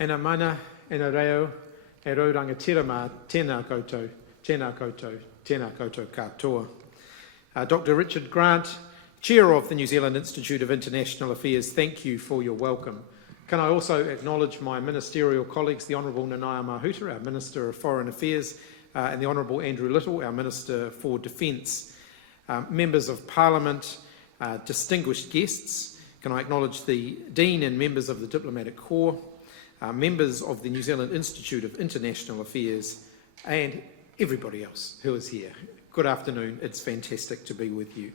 E na mana, e na reo, e rauranga tirama, tēnā koutou, tēnā koutou, tēnā koutou katoa. Dr. Richard Grant, Chair of the New Zealand Institute of International Affairs, thank you for your welcome. Can I also acknowledge my ministerial colleagues, the Honourable Nanaia Mahuta, our Minister of Foreign Affairs, and the Honourable Andrew Little, our Minister for Defence, members of Parliament, distinguished guests. Can I acknowledge the Dean and members of the Diplomatic Corps, members of the New Zealand Institute of International Affairs, and everybody else who is here. Good afternoon, it's fantastic to be with you.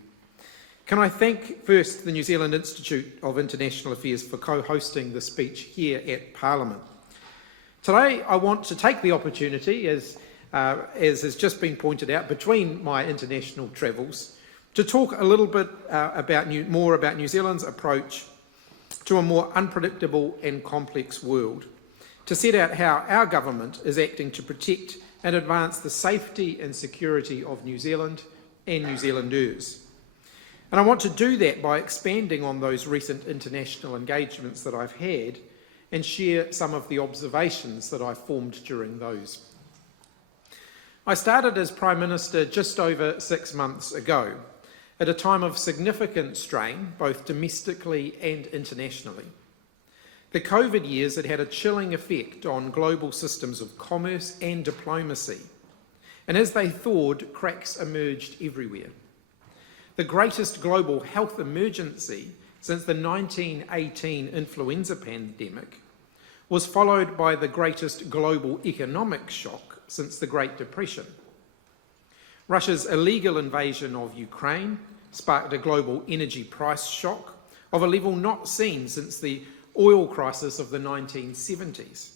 Can I thank first the New Zealand Institute of International Affairs for co-hosting the speech here at Parliament. Today I want to take the opportunity, as has just been pointed out, between my international travels, to talk a little bit more about New Zealand's approach to a more unpredictable and complex world, to set out how our government is acting to protect and advance the safety and security of New Zealand and New Zealanders. And I want to do that by expanding on those recent international engagements that I've had and share some of the observations that I formed during those. I started as Prime Minister just over 6 months ago, at a time of significant strain, both domestically and internationally. The COVID years had had a chilling effect on global systems of commerce and diplomacy, and as they thawed, cracks emerged everywhere. The greatest global health emergency since the 1918 influenza pandemic was followed by the greatest global economic shock since the Great Depression. Russia's illegal invasion of Ukraine sparked a global energy price shock of a level not seen since the oil crisis of the 1970s.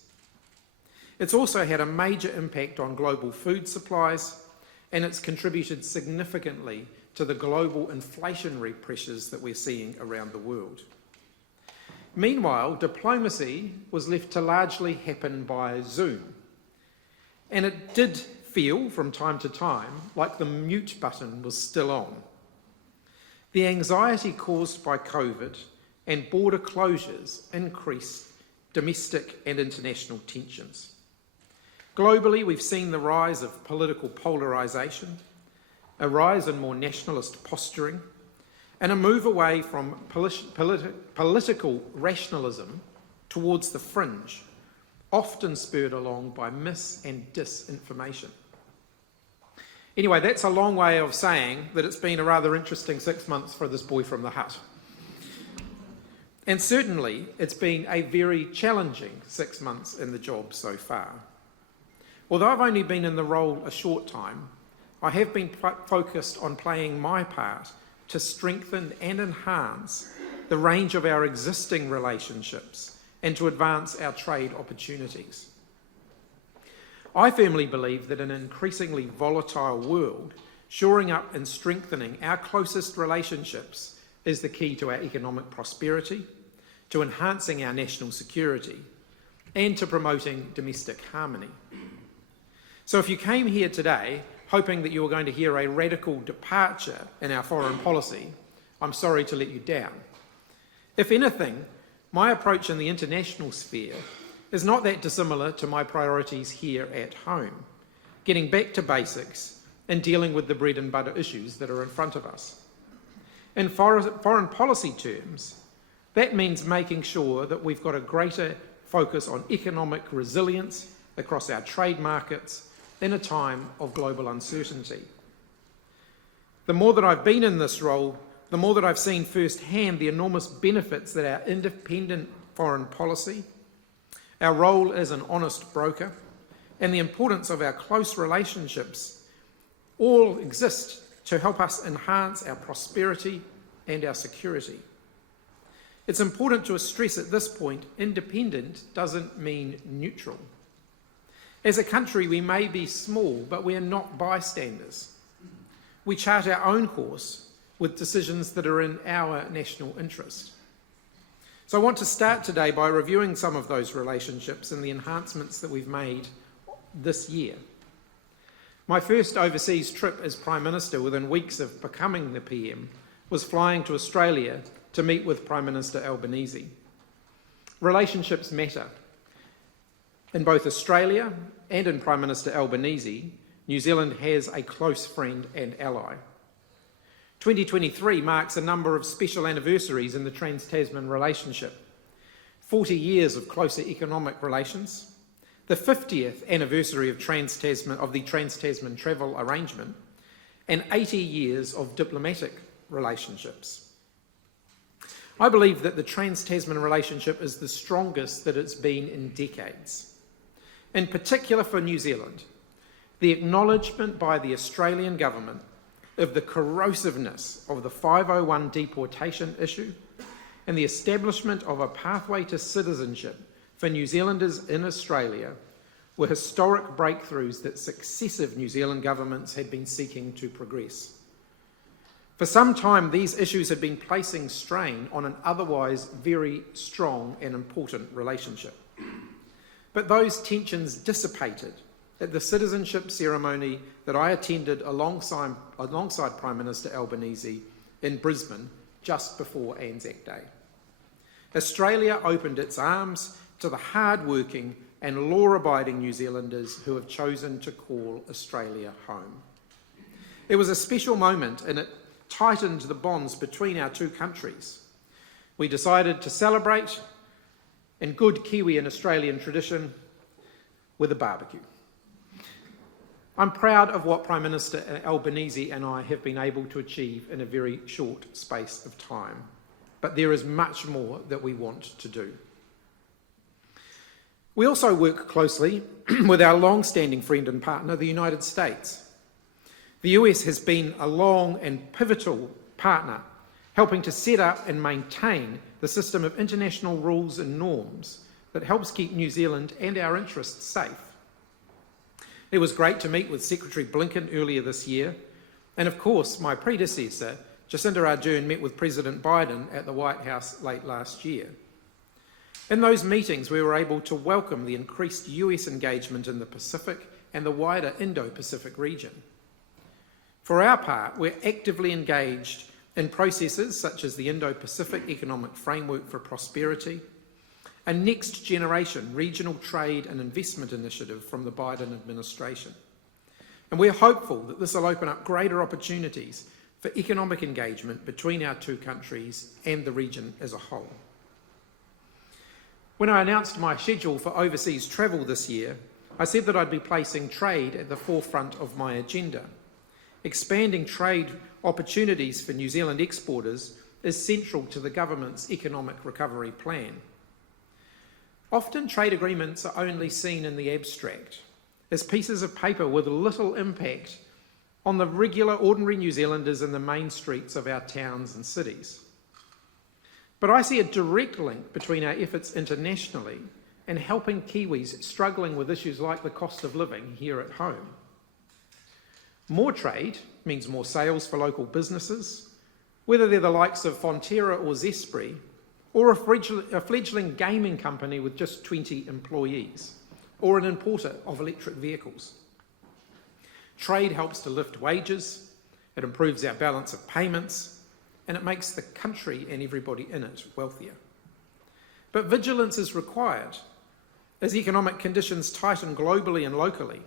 It's also had a major impact on global food supplies, and it's contributed significantly to the global inflationary pressures that we're seeing around the world. Meanwhile, diplomacy was left to largely happen by Zoom, and it did feel from time to time like the mute button was still on. The anxiety caused by COVID and border closures increased domestic and international tensions. Globally, we've seen the rise of political polarization, a rise in more nationalist posturing, and a move away from political rationalism towards the fringe, often spurred along by mis- and disinformation. Anyway, that's a long way of saying that it's been a rather interesting 6 months for this boy from the hut. And certainly, it's been a very challenging 6 months in the job so far. Although I've only been in the role a short time, I have been focused on playing my part to strengthen and enhance the range of our existing relationships and to advance our trade opportunities. I firmly believe that in an increasingly volatile world, shoring up and strengthening our closest relationships is the key to our economic prosperity, to enhancing our national security, and to promoting domestic harmony. So if you came here today hoping that you were going to hear a radical departure in our foreign policy, I'm sorry to let you down. If anything, my approach in the international sphere is not that dissimilar to my priorities here at home, getting back to basics and dealing with the bread and butter issues that are in front of us. In foreign policy terms, that means making sure that we've got a greater focus on economic resilience across our trade markets in a time of global uncertainty. The more that I've been in this role, the more that I've seen firsthand the enormous benefits that our independent foreign policy, our role as an honest broker, and the importance of our close relationships all exist to help us enhance our prosperity and our security. It's important to stress at this point, independent doesn't mean neutral. As a country, we may be small, but we are not bystanders. We chart our own course with decisions that are in our national interest. So I want to start today by reviewing some of those relationships and the enhancements that we've made this year. My first overseas trip as Prime Minister within weeks of becoming the PM was flying to Australia to meet with Prime Minister Albanese. Relationships matter, In both Australia and in Prime Minister Albanese, New Zealand has a close friend and ally. 2023 marks a number of special anniversaries in the trans-Tasman relationship. 40 years of closer economic relations, the 50th anniversary of the Trans-Tasman travel arrangement, and 80 years of diplomatic relationships. I believe that the Trans-Tasman relationship is the strongest that it's been in decades. In particular for New Zealand, the acknowledgement by the Australian government of the corrosiveness of the 501 deportation issue and the establishment of a pathway to citizenship for New Zealanders in Australia were historic breakthroughs that successive New Zealand governments had been seeking to progress. For some time, these issues had been placing strain on an otherwise very strong and important relationship. But those tensions dissipated at the citizenship ceremony that I attended alongside Prime Minister Albanese in Brisbane just before Anzac Day. Australia opened its arms to the hard-working and law-abiding New Zealanders who have chosen to call Australia home. It was a special moment and it tightened the bonds between our two countries. We decided to celebrate in good Kiwi and Australian tradition with a barbecue. I'm proud of what Prime Minister Albanese and I have been able to achieve in a very short space of time, but there is much more that we want to do. We also work closely with our long-standing friend and partner, the United States. The US has been a long and pivotal partner, helping to set up and maintain the system of international rules and norms that helps keep New Zealand and our interests safe. It was great to meet with Secretary Blinken earlier this year, and of course my predecessor, Jacinda Ardern, met with President Biden at the White House late last year. In those meetings, we were able to welcome the increased US engagement in the Pacific and the wider Indo-Pacific region. For our part, we're actively engaged in processes such as the Indo-Pacific Economic Framework for Prosperity, a next-generation regional trade and investment initiative from the Biden administration. And we're hopeful that this will open up greater opportunities for economic engagement between our two countries and the region as a whole. When I announced my schedule for overseas travel this year, I said that I'd be placing trade at the forefront of my agenda. Expanding trade opportunities for New Zealand exporters is central to the government's economic recovery plan. Often trade agreements are only seen in the abstract, as pieces of paper with little impact on the regular, ordinary New Zealanders in the main streets of our towns and cities. But I see a direct link between our efforts internationally and helping Kiwis struggling with issues like the cost of living here at home. More trade means more sales for local businesses, whether they're the likes of Fonterra or Zespri, or a fledgling gaming company with just 20 employees, or an importer of electric vehicles. Trade helps to lift wages, it improves our balance of payments, and it makes the country and everybody in it wealthier. But vigilance is required as economic conditions tighten globally and locally,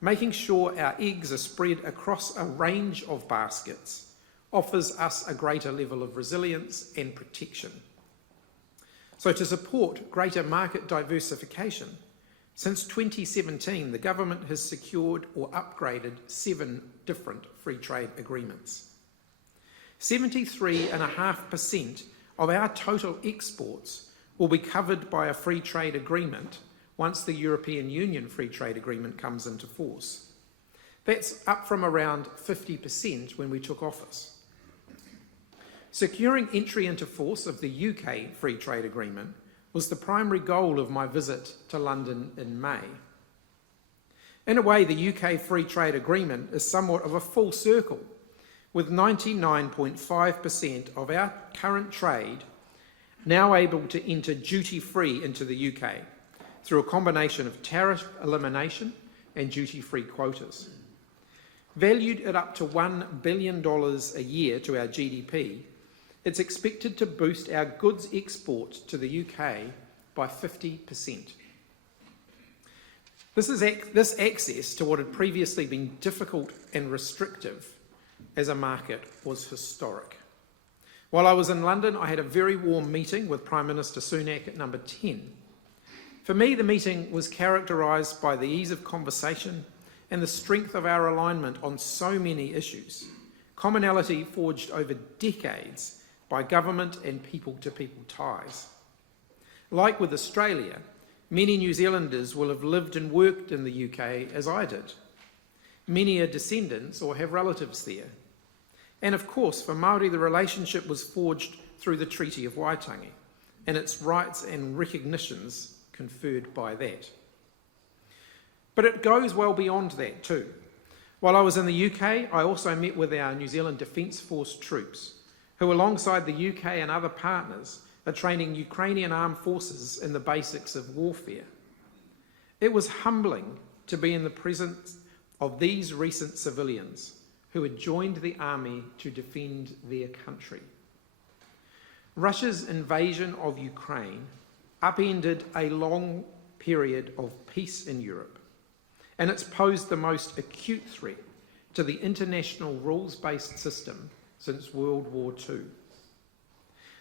making sure our eggs are spread across a range of baskets offers us a greater level of resilience and protection. So to support greater market diversification, since 2017, the government has secured or upgraded 7 different free trade agreements. 73.5% of our total exports will be covered by a free trade agreement once the European Union Free Trade Agreement comes into force. That's up from around 50% when we took office. Securing entry into force of the UK Free Trade Agreement was the primary goal of my visit to London in May. In a way, the UK Free Trade Agreement is somewhat of a full circle, with 99.5% of our current trade now able to enter duty-free into the UK through a combination of tariff elimination and duty-free quotas. Valued at up to $1 billion a year to our GDP, it's expected to boost our goods export to the UK by 50%. This access to what had previously been difficult and restrictive as a market was historic. While I was in London, I had a very warm meeting with Prime Minister Sunak at number 10. For me, the meeting was characterised by the ease of conversation and the strength of our alignment on so many issues, commonality forged over decades by government and people-to-people ties. Like with Australia, many New Zealanders will have lived and worked in the UK as I did. Many are descendants or have relatives there. And of course, for Māori, the relationship was forged through the Treaty of Waitangi and its rights and recognitions conferred by that. But it goes well beyond that too. While I was in the UK, I also met with our New Zealand Defence Force troops, who alongside the UK and other partners are training Ukrainian armed forces in the basics of warfare. It was humbling to be in the presence of these recent civilians who had joined the army to defend their country. Russia's invasion of Ukraine upended a long period of peace in Europe, and it's posed the most acute threat to the international rules-based system since World War II.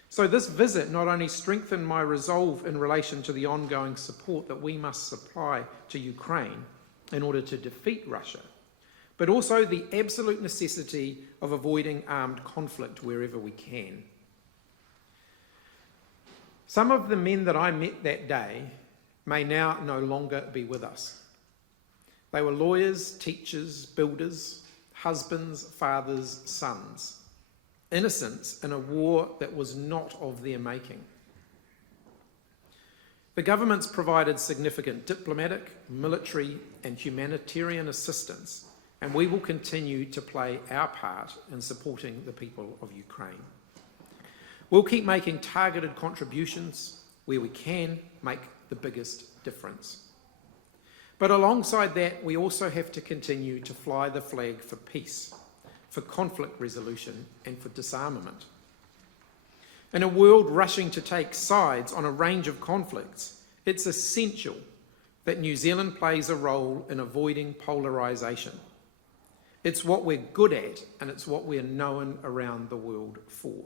So this visit not only strengthened my resolve in relation to the ongoing support that we must supply to Ukraine in order to defeat Russia, but also the absolute necessity of avoiding armed conflict wherever we can. Some of the men that I met that day may now no longer be with us. They were lawyers, teachers, builders, husbands, fathers, sons, innocents in a war that was not of their making. The government's provided significant diplomatic, military, and humanitarian assistance, and we will continue to play our part in supporting the people of Ukraine. We'll keep making targeted contributions where we can make the biggest difference. But alongside that, we also have to continue to fly the flag for peace, for conflict resolution, and for disarmament. In a world rushing to take sides on a range of conflicts, it's essential that New Zealand plays a role in avoiding polarisation. It's what we're good at, and it's what we're known around the world for.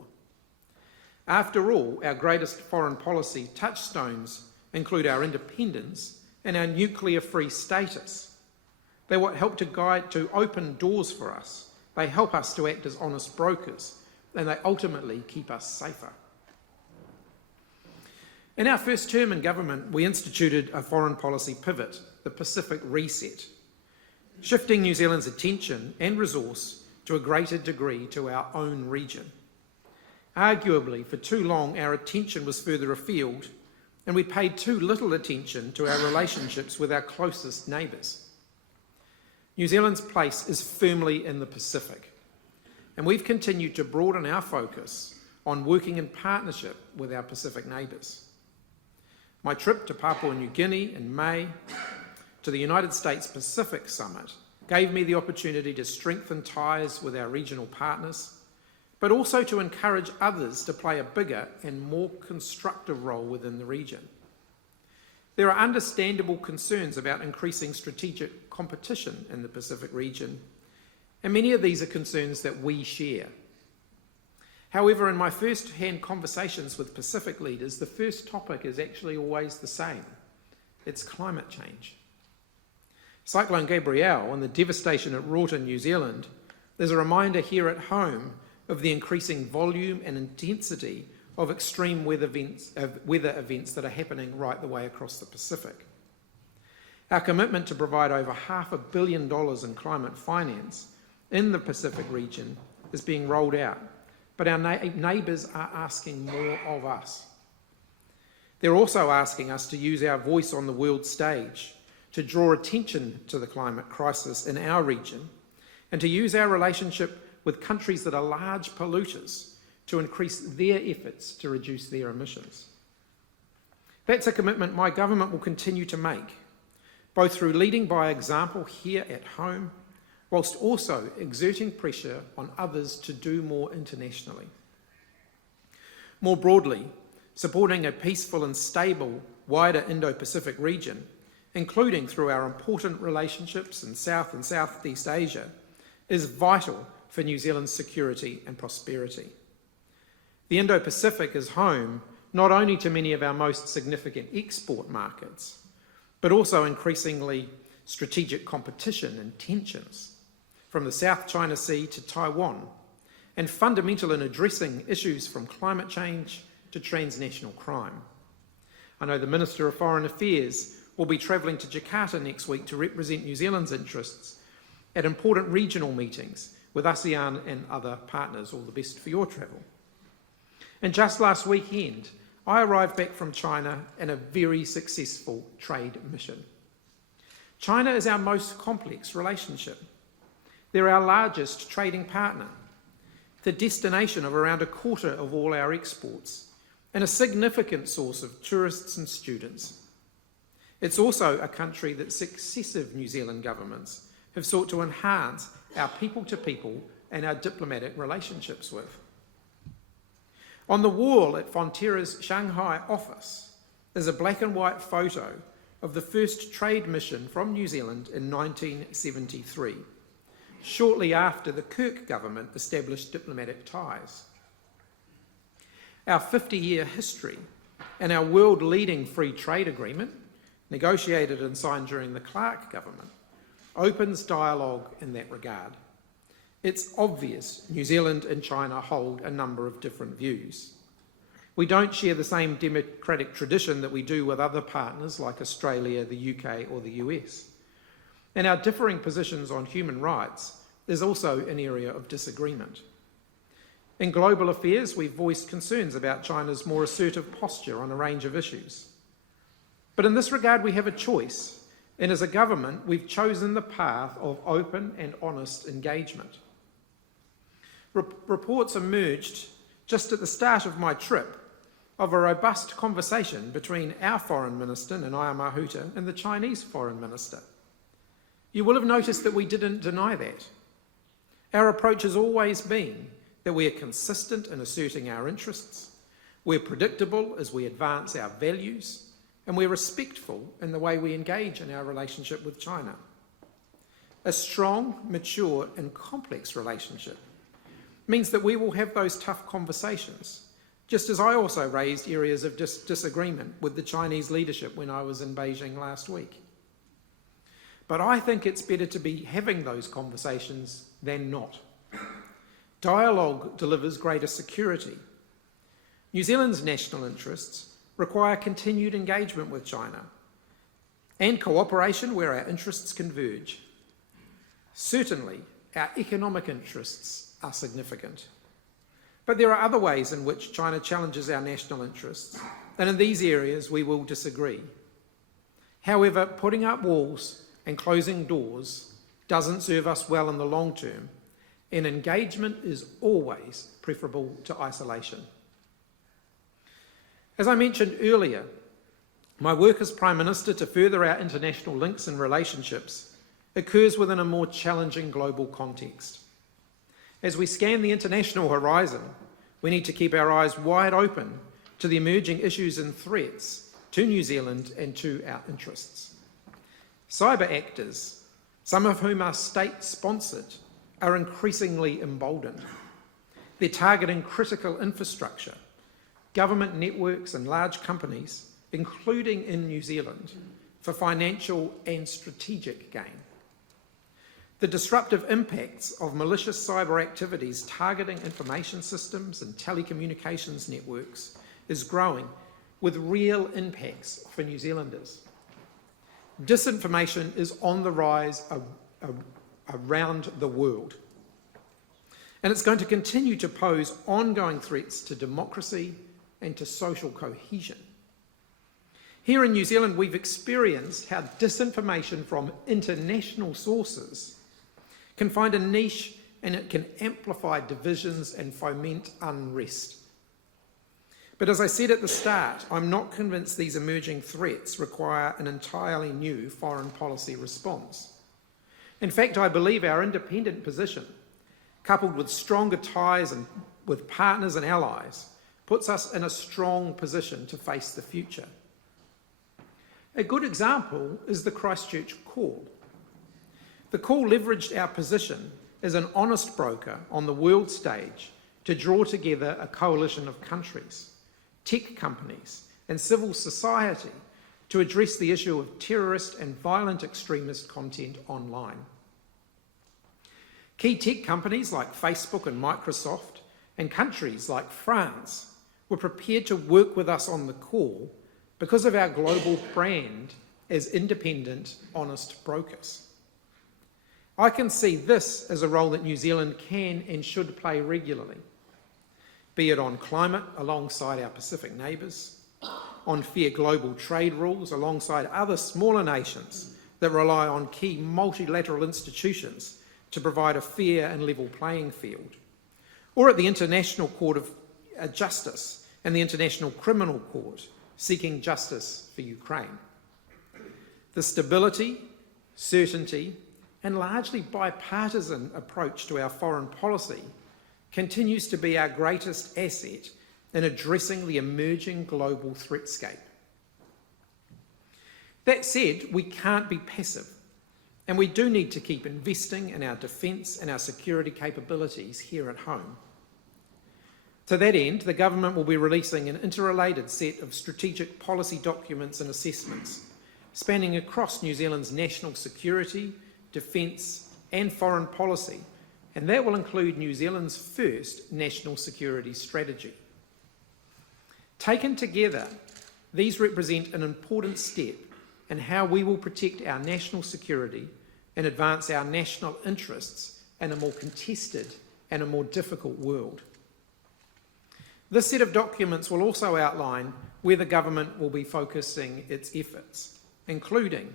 After all, our greatest foreign policy touchstones include our independence and our nuclear-free status. They're what help to open doors for us. They help us to act as honest brokers, and they ultimately keep us safer. In our first term in government, we instituted a foreign policy pivot, the Pacific Reset, shifting New Zealand's attention and resource to a greater degree to our own region. Arguably, for too long, our attention was further afield, and we paid too little attention to our relationships with our closest neighbours. New Zealand's place is firmly in the Pacific, and we've continued to broaden our focus on working in partnership with our Pacific neighbours. My trip to Papua New Guinea in May, to the United States Pacific Summit, gave me the opportunity to strengthen ties with our regional partners, but also to encourage others to play a bigger and more constructive role within the region. There are understandable concerns about increasing strategic competition in the Pacific region, and many of these are concerns that we share. However, in my first-hand conversations with Pacific leaders, the first topic is actually always the same. It's climate change. Cyclone Gabrielle and the devastation it wrought in New Zealand is a reminder here at home of the increasing volume and intensity of extreme weather events that are happening right the way across the Pacific. Our commitment to provide over $500 million in climate finance in the Pacific region is being rolled out, but our neighbours are asking more of us. They're also asking us to use our voice on the world stage to draw attention to the climate crisis in our region and to use our relationship with countries that are large polluters to increase their efforts to reduce their emissions. That's a commitment my government will continue to make, both through leading by example here at home, whilst also exerting pressure on others to do more internationally. More broadly, supporting a peaceful and stable wider Indo-Pacific region including through our important relationships in South and Southeast Asia, is vital for New Zealand's security and prosperity. The Indo-Pacific is home not only to many of our most significant export markets, but also increasingly strategic competition and tensions, from the South China Sea to Taiwan, and fundamental in addressing issues from climate change to transnational crime. I know the Minister of Foreign Affairs will be travelling to Jakarta next week to represent New Zealand's interests at important regional meetings with ASEAN and other partners. All the best for your travel. And just last weekend, I arrived back from China in a very successful trade mission. China is our most complex relationship. They're our largest trading partner, the destination of around a quarter of all our exports, and a significant source of tourists and students. It's also a country that successive New Zealand governments have sought to enhance our people-to-people and our diplomatic relationships with. On the wall at Fonterra's Shanghai office is a black and white photo of the first trade mission from New Zealand in 1973, shortly after the Kirk government established diplomatic ties. Our 50-year history and our world-leading free trade agreement, negotiated and signed during the Clark government, opens dialogue in that regard. It's obvious New Zealand and China hold a number of different views. We don't share the same democratic tradition that we do with other partners like Australia, the UK or the US. And our differing positions on human rights is also an area of disagreement. In global affairs, we've voiced concerns about China's more assertive posture on a range of issues. But in this regard, we have a choice, and as a government, we've chosen the path of open and honest engagement. Reports emerged just at the start of my trip of a robust conversation between our Foreign Minister, Nanaia Mahuta, and the Chinese Foreign Minister. You will have noticed that we didn't deny that. Our approach has always been that we are consistent in asserting our interests, we're predictable as we advance our values, and we're respectful in the way we engage in our relationship with China. A strong, mature, and complex relationship means that we will have those tough conversations, just as I also raised areas of disagreement with the Chinese leadership when I was in Beijing last week. But I think it's better to be having those conversations than not. Dialogue delivers greater security. New Zealand's national interests require continued engagement with China and cooperation where our interests converge. Certainly, our economic interests are significant. But there are other ways in which China challenges our national interests, and in these areas we will disagree. However, putting up walls and closing doors doesn't serve us well in the long term, and engagement is always preferable to isolation. As I mentioned earlier, my work as Prime Minister to further our international links and relationships occurs within a more challenging global context. As we scan the international horizon, we need to keep our eyes wide open to the emerging issues and threats to New Zealand and to our interests. Cyber actors, some of whom are state-sponsored, are increasingly emboldened. They're targeting critical infrastructure, government networks and large companies, including in New Zealand, for financial and strategic gain. The disruptive impacts of malicious cyber activities targeting information systems and telecommunications networks is growing, with real impacts for New Zealanders. Disinformation is on the rise around the world, and it's going to continue to pose ongoing threats to democracy and to social cohesion. Here in New Zealand, we've experienced how disinformation from international sources can find a niche, and it can amplify divisions and foment unrest. But as I said at the start, I'm not convinced these emerging threats require an entirely new foreign policy response. In fact, I believe our independent position, coupled with stronger ties and with partners and allies, puts us in a strong position to face the future. A good example is the Christchurch Call. The Call leveraged our position as an honest broker on the world stage to draw together a coalition of countries, tech companies, and civil society to address the issue of terrorist and violent extremist content online. Key tech companies like Facebook and Microsoft, and countries like France, were prepared to work with us on the call because of our global brand as independent, honest brokers. I can see this as a role that New Zealand can and should play regularly, be it on climate alongside our Pacific neighbours, on fair global trade rules alongside other smaller nations that rely on key multilateral institutions to provide a fair and level playing field, or at the International Court of Justice and the International Criminal Court seeking justice for Ukraine. The stability, certainty, and largely bipartisan approach to our foreign policy continues to be our greatest asset in addressing the emerging global threatscape. That said, we can't be passive, and we do need to keep investing in our defence and our security capabilities here at home. To that end, the government will be releasing an interrelated set of strategic policy documents and assessments spanning across New Zealand's national security, defence and foreign policy, and that will include New Zealand's first national security strategy. Taken together, these represent an important step in how we will protect our national security and advance our national interests in a more contested and a more difficult world. This set of documents will also outline where the government will be focusing its efforts, including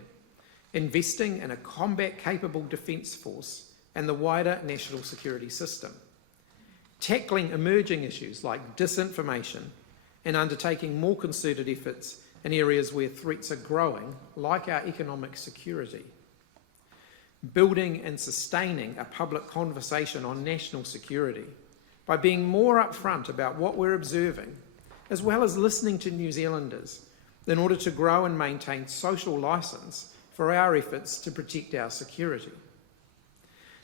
investing in a combat-capable defence force and the wider national security system, tackling emerging issues like disinformation, and undertaking more concerted efforts in areas where threats are growing, like our economic security. Building and sustaining a public conversation on national security by being more upfront about what we're observing, as well as listening to New Zealanders in order to grow and maintain social licence for our efforts to protect our security.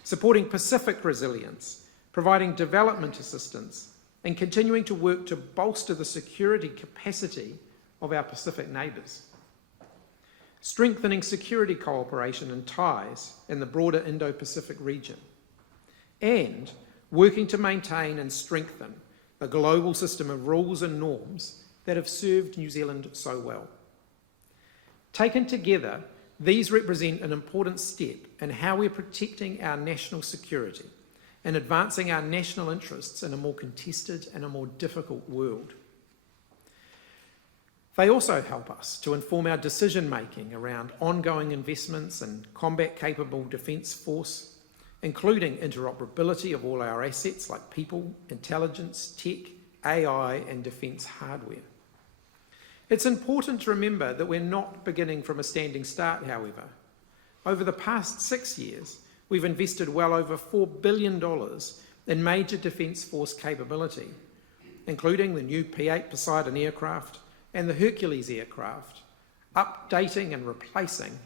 Supporting Pacific resilience, providing development assistance, and continuing to work to bolster the security capacity of our Pacific neighbours. Strengthening security cooperation and ties in the broader Indo-Pacific region. And working to maintain and strengthen the global system of rules and norms that have served New Zealand so well. Taken together, these represent an important step in how we're protecting our national security and advancing our national interests in a more contested and a more difficult world. They also help us to inform our decision-making around ongoing investments in combat-capable defence force, including interoperability of all our assets like people, intelligence, tech, AI and defence hardware. It's important to remember that we're not beginning from a standing start, however. Over the past 6 years, we've invested well over $4 billion in major defence force capability, including the new P-8 Poseidon aircraft and the Hercules aircraft, updating and replacing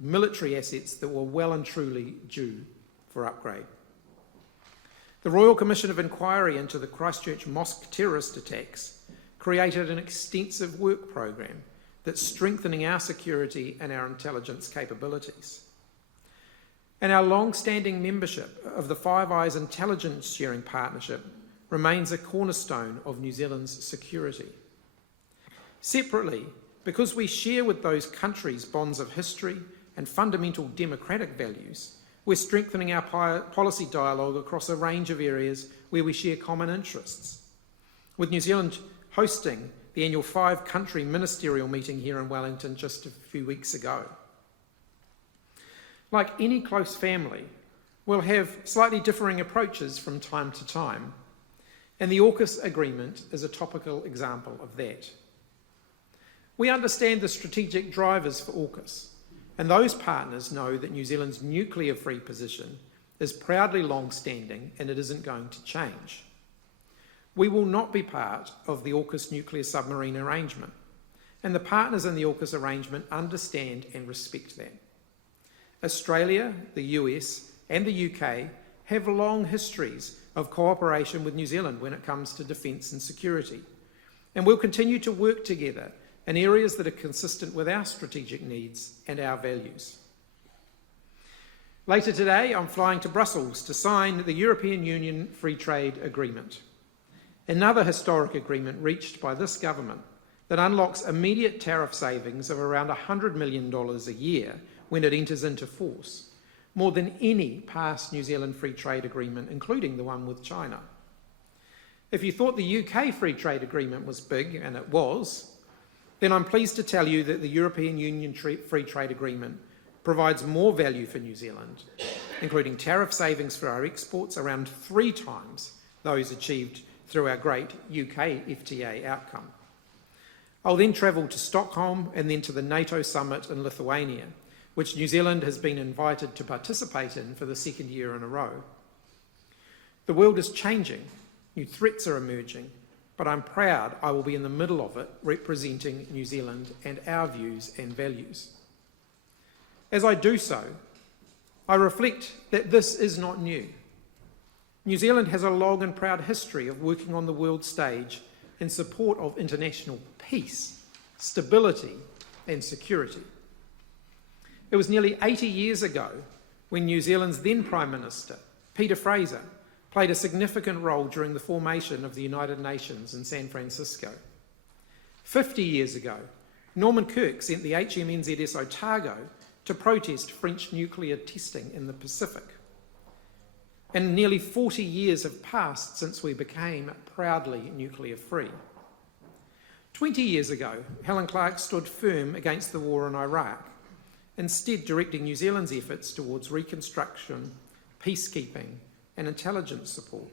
military assets that were well and truly due for upgrade. The Royal Commission of Inquiry into the Christchurch mosque terrorist attacks created an extensive work program that's strengthening our security and our intelligence capabilities. And our long-standing membership of the Five Eyes Intelligence Sharing Partnership remains a cornerstone of New Zealand's security. Separately, because we share with those countries bonds of history and fundamental democratic values, we're strengthening our policy dialogue across a range of areas where we share common interests. With New Zealand hosting the annual 5-country ministerial meeting here in Wellington just a few weeks ago. Like any close family, we'll have slightly differing approaches from time to time, and the AUKUS agreement is a topical example of that. We understand the strategic drivers for AUKUS, and those partners know that New Zealand's nuclear-free position is proudly long-standing and it isn't going to change. We will not be part of the AUKUS nuclear submarine arrangement, and the partners in the AUKUS arrangement understand and respect that. Australia, the US and the UK have long histories of cooperation with New Zealand when it comes to defence and security, and we'll continue to work together in areas that are consistent with our strategic needs and our values. Later today, I'm flying to Brussels to sign the European Union Free Trade Agreement, another historic agreement reached by this government that unlocks immediate tariff savings of around $100 million a year when it enters into force, more than any past New Zealand free trade agreement, including the one with China. If you thought the UK free trade agreement was big, and it was, then I'm pleased to tell you that the European Union Free Trade Agreement provides more value for New Zealand, including tariff savings for our exports around 3 times those achieved through our great UK FTA outcome. I'll then travel to Stockholm and then to the NATO summit in Lithuania, which New Zealand has been invited to participate in for the 2nd year in a row. The world is changing, new threats are emerging, but I'm proud I will be in the middle of it, representing New Zealand and our views and values. As I do so, I reflect that this is not new. New Zealand has a long and proud history of working on the world stage in support of international peace, stability and security. It was nearly 80 years ago when New Zealand's then Prime Minister, Peter Fraser, played a significant role during the formation of the United Nations in San Francisco. 50 years ago, Norman Kirk sent the HMNZS Otago to protest French nuclear testing in the Pacific. And nearly 40 years have passed since we became proudly nuclear-free. 20 years ago, Helen Clark stood firm against the war in Iraq, instead directing New Zealand's efforts towards reconstruction, peacekeeping and intelligence support.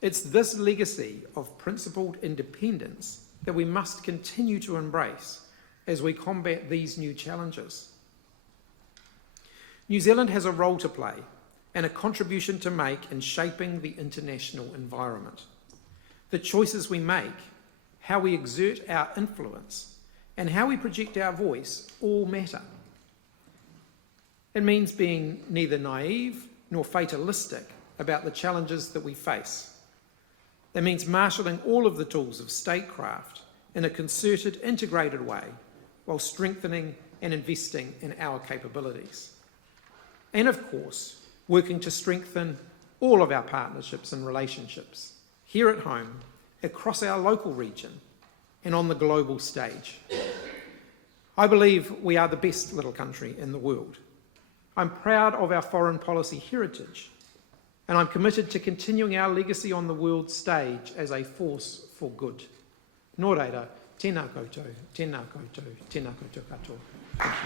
It's this legacy of principled independence that we must continue to embrace as we combat these new challenges. New Zealand has a role to play and a contribution to make in shaping the international environment. The choices we make, how we exert our influence, and how we project our voice all matter. It means being neither naive nor fatalistic about the challenges that we face. It means marshalling all of the tools of statecraft in a concerted, integrated way while strengthening and investing in our capabilities. And of course, working to strengthen all of our partnerships and relationships, here at home, across our local region, and on the global stage. I believe we are the best little country in the world. I'm proud of our foreign policy heritage, and I'm committed to continuing our legacy on the world stage as a force for good. Nō reira, tēnā koutou, tēnā koutou, tēnā koutou katoa. Thank you.